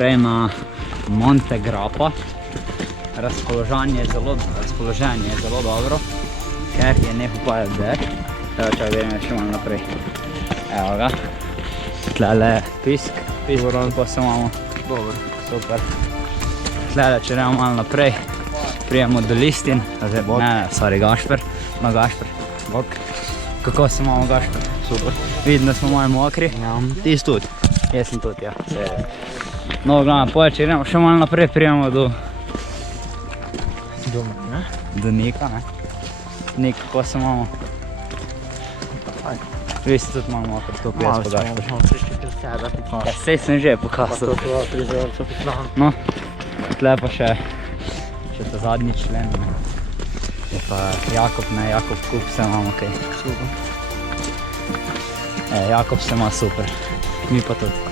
naprej na Monte Grappa. Razpoloženje je zelo dobro, ker je nehal padati dež. Evo, čak gremo še malo naprej. Evo ga. Tlele pisk, pa se imamo. Dobro. Super. Tlele, če gremo malo naprej, prijemo do Listin. Gašper. No, Gašper. Bok. Kako se imamo, Gašper? Super. Vidim, da smo malo mokri. Ja, ti si tudi. Jaz sem tudi, ja. No, glavno, poje, če gremo še malo naprej, prijemo do Nika, ne? Nik, kako se imamo? Vi ste tudi malo mokri, to jaz pa Gašper. Ja, sej sem že pokazal. No, tle pa še ta zadnji člen, ne? Je pa Jakob, ne, Jakob Kup se imamo kaj. Super. Jakob se ima super, mi pa tudi.